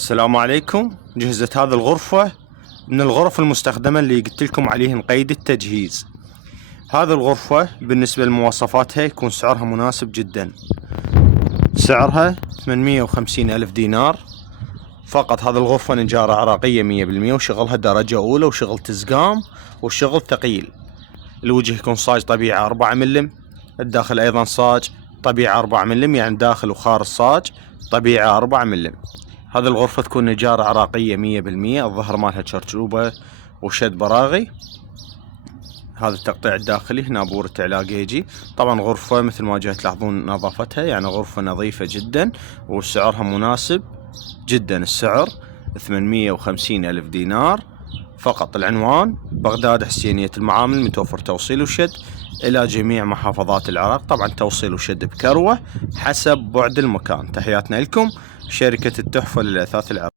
السلام عليكم. جهزت هذه الغرفة من الغرف المستخدمة اللي قلت لكم عليهن قيد التجهيز. هذه الغرفة بالنسبة لمواصفاتها يكون سعرها مناسب جدا، سعرها 850 ألف دينار فقط. هذه الغرفة نجارة عراقية 100% وشغلها درجة أولى وشغل تزقام وشغل ثقيل. الوجه يكون صاج طبيعة 4 ملم، الداخل أيضا صاج طبيعة 4 ملم، يعني داخل وخارج صاج طبيعة 4 ملم. هذه الغرفة تكون نجارة عراقية 100%، الظهر مالها شرشوبة وشد براغي. هذا التقطيع الداخلي، هنا بورة علاقيجي. طبعا غرفة مثل ما جاي تلاحظون نظافتها، يعني غرفة نظيفة جدا وسعرها مناسب جدا. السعر 850 ألف دينار فقط. العنوان بغداد حسينية المعامل، متوفر توصيل وشد إلى جميع محافظات العراق. طبعا توصيل وشد بكروة حسب بعد المكان. تحياتنا لكم شركة التحفة للأثاث العراقي.